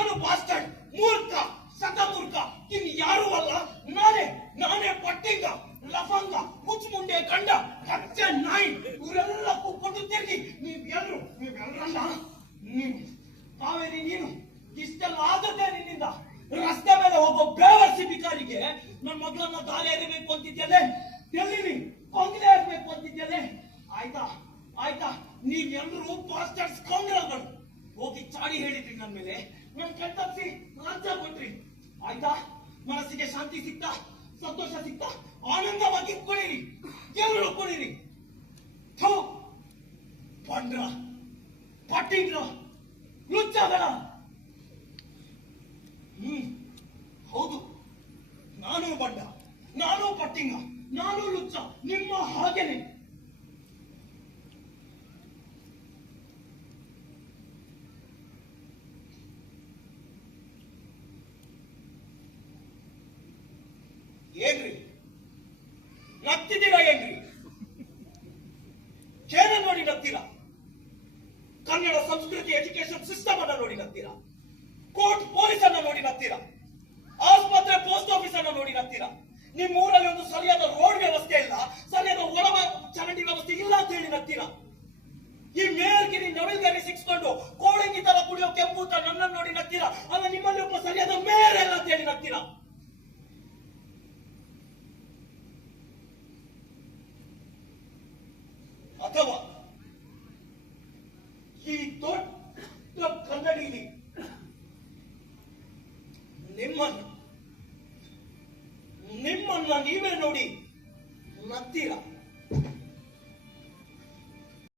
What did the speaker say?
ನಾನು ಬಾಸ್ಟರ್ಡ್, ಮೂರ್ಖ, ಶತಮೂರ್ಖ, ಇನ್ ಯಾರು ಅಲ್ಲ, ನಾನೇ ಪಟ್ಟಿಂಗ, ಲಫಂಗ, ಮುಚ್ಚುಮುಂಡೆ ಗಂಡ, ಹಚ್ಚೆ ನಾಯಿ, ಇವರೆಲ್ಲ ಕೂತ್ಕೊಂಡು ತಿರುಗಿ ನೀವೆಲ್ಲರಲ್ಲ, ನೀನು ಕಾವೇರಿ, ನೀನು ಇಷ್ಟೆಲ್ಲ ಆಗದೆ ನಿನ್ನಿಂದ. ರಸ್ತೆ ಮೇಲೆ ಹೋಗೋ ಬೇವರ್ಸಿ ಬಿಕಾರಿಗೆ ನನ್ನ ಮಗಳನ್ನ ದಾರಿ ಎರಿಬೇಕು ಅಂತಿದ್ಯಲೆ, ಎಲ್ಲಿ ಕೊಂಗಲೆ ಆಗ್ಬೇಕು ಅಂತಿದ್ಯಲೆ. ಆಯ್ತಾ, ನೀವೆಲ್ಲರೂ ಬಾಸ್ಟರ್ಡ್ ಸ್ಕೌಂಡರ್ಗಳು. ಹೋಗಿ ಚಾಡಿ ಹೇಳಿದ್ರಿ ನನ್ನ ಮೇಲೆ, ನನ್ ಕಣ್ತಪ್ಸಿ ರಾಜ್ಯ ಕೊಟ್ರಿ. ಆಯ್ತಾ, ಮನಸ್ಸಿಗೆ ಶಾಂತಿ ಸಿಕ್ತಾ, ಸಂತೋಷ ಸಿಕ್ತಾ, ಆನಂದವಾಗಿ ಕುಣಿರಿ, ಎಲ್ಲರೂ ಕುಣಿರಿ. ಬಂಡ್ರ, ಪಟ್ಟಿಂಗ್ರ, ಲುಚ್ಚಗಳ. ಹೌದು, ನಾನು ಬಂಡ, ನಾನು ಪಟ್ಟಿಂಗ, ನಾನು ಲುಚ್ಚ, ನಿಮ್ಮ ಹಾಗೇನೆ. ಏನ್ರಿ ನಗ್ತಿದ್ದೀರಾ? ಏನ್ರಿ ಏನ ನೋಡಿ ನಗ್ತೀರಾ? ಕನ್ನಡ ಸಂಸ್ಕೃತಿ ಎಜುಕೇಶನ್ ಸಿಸ್ಟಮ್ ಅನ್ನ ನೋಡಿ ನಗ್ತೀರಾ? ಕೋರ್ಟ್ ಪೊಲೀಸ್ ಅನ್ನ ನೋಡಿ ನಗ್ತೀರಾ? ಆಸ್ಪತ್ರೆ ಪೋಸ್ಟ್ ಆಫೀಸ್ ಅನ್ನ ನೋಡಿ ನಗ್ತೀರಾ? ನಿಮ್ಮ ಊರಲ್ಲಿ ಒಂದು ಸರಿಯಾದ ರೋಡ್ ವ್ಯವಸ್ಥೆ ಇಲ್ಲ, ಸರಿಯಾದ ಒಳ ಚರಂಡಿ ವ್ಯವಸ್ಥೆ ಇಲ್ಲ ಅಂತ ಹೇಳಿ ನಗ್ತೀರಾ? ಈ ಮೇಲ್ಗಿರಿ ನವಿಲ್ಗರಿ ಸಿಕ್ಸ್ಕೊಂಡು ಕೋಳಿಂಗಿ ತರ ಕುಡಿಯೋ ಕೆಂಪೂತ ನನ್ನನ್ನು ನೋಡಿ ನಗ್ತೀರಾ? ಅಲ್ಲ, ನಿಮ್ಮಲ್ಲಿ ಒಬ್ಬ ಸರಿಯಾದ ಮೇಯರ್ ಇಲ್ಲ ಅಂತ ಹೇಳಿ ನಗ್ತೀರಾ? ಅಥವಾ ಈ ದೊಡ್ಡ ಕನ್ನಡಿಲಿ ನಿಮ್ಮನ್ನ ನೀವೇ ನೋಡಿ ನಗ್ತೀರಾ?